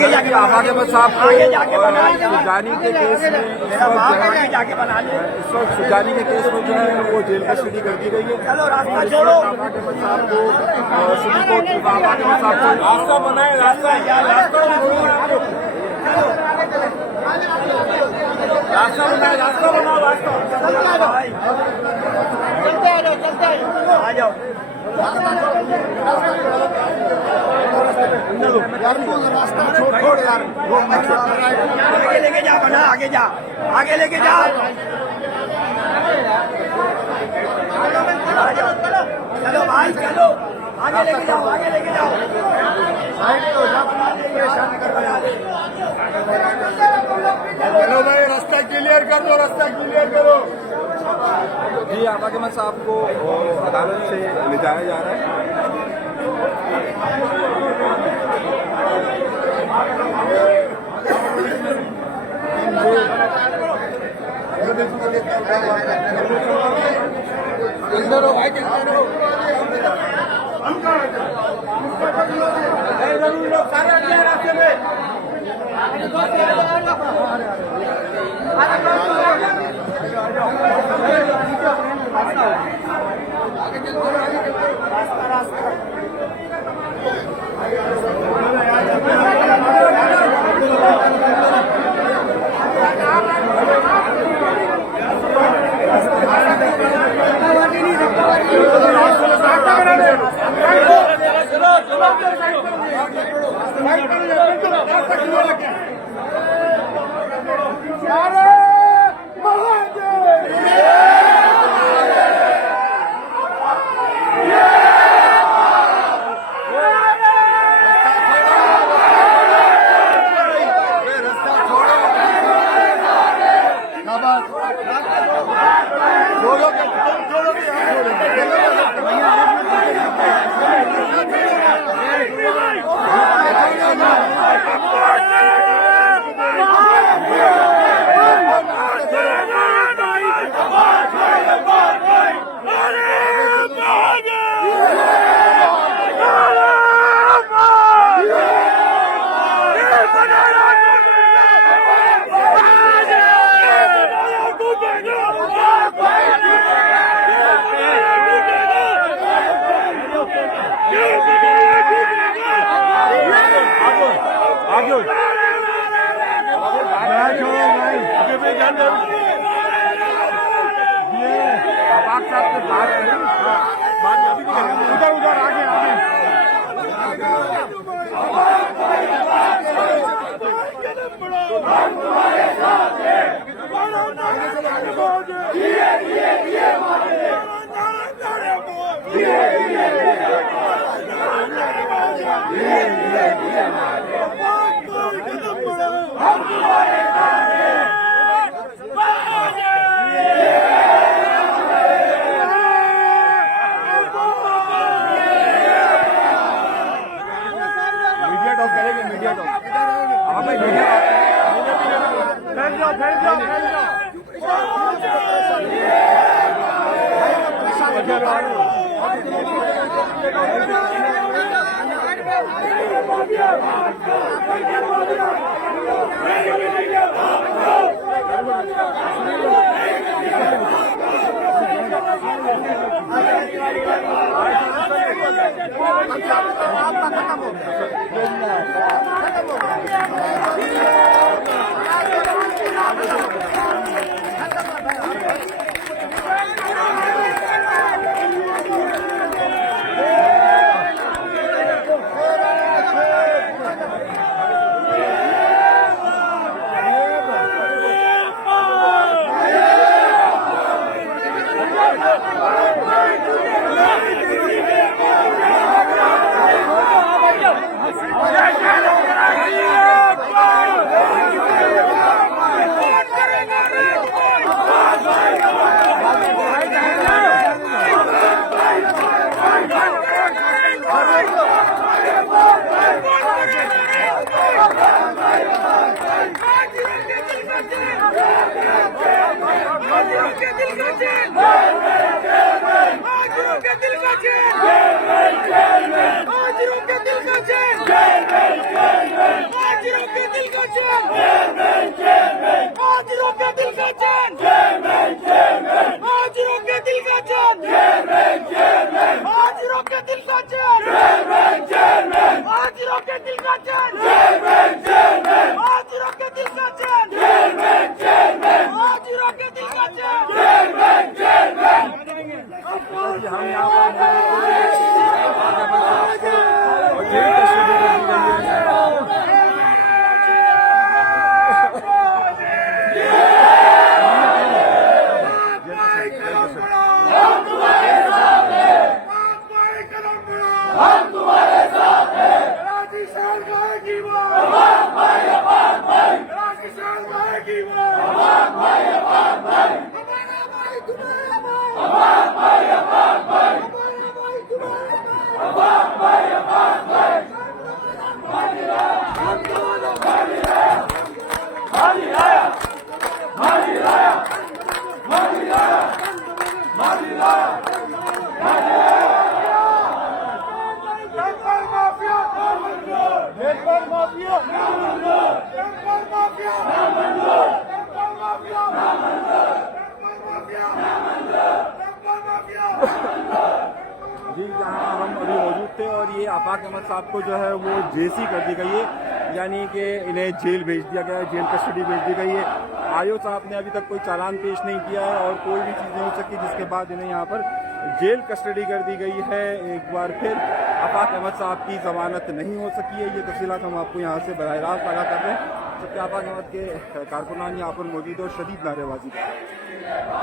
आगे जाके आफाक अहमद साहब को सुजानी के केस में मेरा बाप आगे जाके बना ले। इस वक्त सुजानी के केस में जो है वो जेल कस्टडी कर दी गई है। चलो रास्ता छोड़ो। आफाक अहमद साहब को सुप्रीम कोर्ट आफाक अहमद साहब को रास्ता बनाए, रास्ता यार रास्ता बनाओ, रास्ता बनाओ, रास्ता भाई चलते आ जाओ, चलते आ जाओ। रास्ता छोड़ यार, आगे लेके जा बना, आगे जा, आगे लेके जा। चलो भाई चलो, आगे लेके जाओ, आगे लेके जाओ। चलो भाई रास्ता क्लियर कर दो, रास्ता क्लियर करो। जी आफाक अहमद साहब को अदालत से ले जाया जा रहा है। अंदर हो भाई, अंदर हो। सारे रास्ते में उधर उधर आगे आगे Yeah. दिल का चैन हाजिरों के दिल का चैन हाजिरों के दिल का चैन हम यहाँ पर और जेल कस्टडी कर दी गई है। जी जहाँ हम अभी मौजूद थे और ये आफाक अहमद साहब को जो है वो जेसी कर दी गई है, यानी कि इन्हें जेल भेज दिया गया है, जेल कस्टडी भेज दी गई है। आयोग साहब ने अभी तक कोई चालान पेश नहीं किया है और कोई भी चीज़ नहीं हो सकती, जिसके बाद इन्हें यहाँ पर जेल कस्टडी कर दी गई है। एक बार फिर आफाक अहमद साहब की जमानत नहीं हो सकी है। ये तफसीलात हम आपको यहाँ से बराह रास्त लगा कर रहे हैं, जबकि आफाक अहमद के कारकुनान यहाँ पर मौजूद और शदीद नारेबाजी कर रहे हैं।